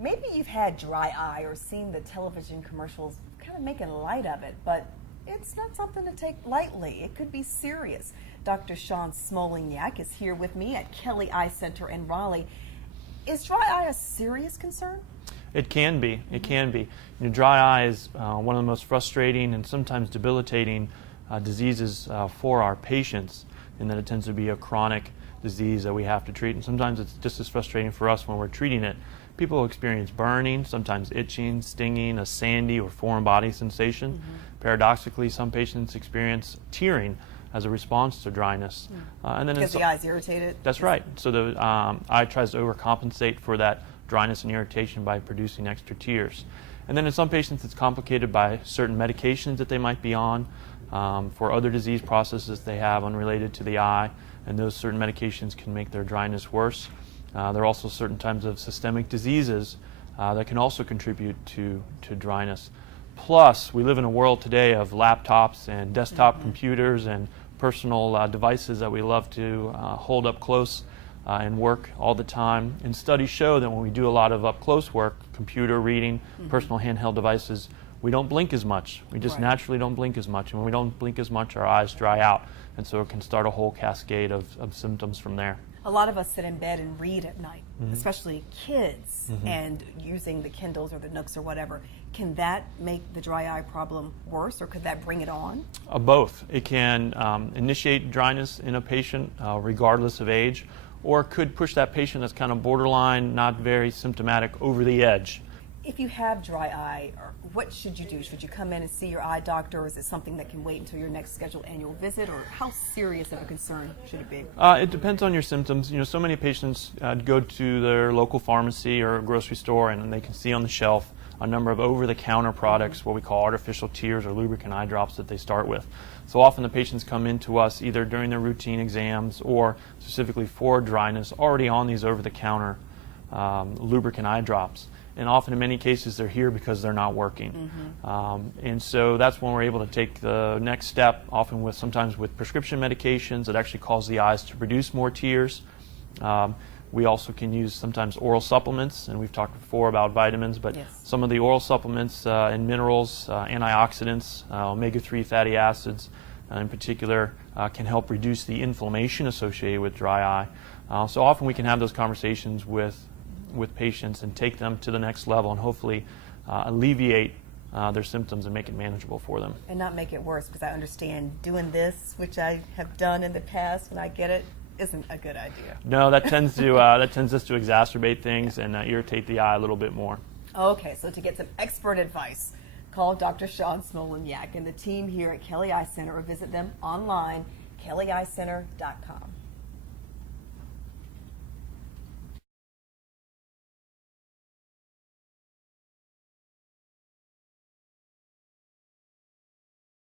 Maybe you've had dry eye or seen the television commercials kind of making light of it, but it's not something to take lightly. It could be serious. Dr. Sean Smoliniak is here with me at Kelly Eye Center in Raleigh. Is dry eye a serious concern? It can be. It can be. Dry eye is one of the most frustrating and sometimes debilitating diseases for our patients, in that it tends to be a chronic disease that we have to treat. And sometimes it's just as frustrating for us when we're treating it. People experience burning, sometimes itching, stinging, a sandy or foreign body sensation. Paradoxically, some patients experience tearing as a response to dryness. And then because the eye's irritated? That's right. So the eye tries to overcompensate for that dryness and irritation by producing extra tears. And then in some patients it's complicated by certain medications that they might be on for other disease processes they have unrelated to the eye, and those certain medications can make their dryness worse. There are also certain types of systemic diseases that can also contribute to dryness. Plus, we live in a world today of laptops and desktop computers and personal devices that we love to hold up close and work all the time. And studies show that when we do a lot of up-close work, computer reading, personal handheld devices, we don't blink as much. We just naturally don't blink as much. And when we don't blink as much, our eyes dry out. And so it can start a whole cascade of symptoms from there. A lot of us sit in bed and read at night, especially kids, and using the Kindles or the Nooks or whatever. Can that make the dry eye problem worse, or could that bring it on? Both. It can initiate dryness in a patient regardless of age, or could push that patient that's kind of borderline, not very symptomatic, over the edge. If you have dry eye, what should you do? Should you come in and see your eye doctor, or is it something that can wait until your next scheduled annual visit, or how serious of a concern should it be? It depends on your symptoms. So many patients go to their local pharmacy or grocery store, and they can see on the shelf a number of over-the-counter products, what we call artificial tears or lubricant eye drops that they start with. So often the patients come in to us either during their routine exams or specifically for dryness already on these over-the-counter lubricant eye drops. And often in many cases they're here because they're not working. And so that's when we're able to take the next step, often sometimes with prescription medications that actually cause the eyes to produce more tears. We also can use sometimes oral supplements, and we've talked before about vitamins, but some of the oral supplements and minerals, antioxidants, omega-3 fatty acids in particular can help reduce the inflammation associated with dry eye. So often we can have those conversations with patients and take them to the next level and hopefully alleviate their symptoms and make it manageable for them. And not make it worse, because I understand doing this, which I have done in the past, and I get it, isn't a good idea. No, that tends to exacerbate things and irritate the eye a little bit more. Okay, so to get some expert advice, call Dr. Sean Smoliniak and the team here at Kelly Eye Center, or visit them online, kellyeyecenter.com.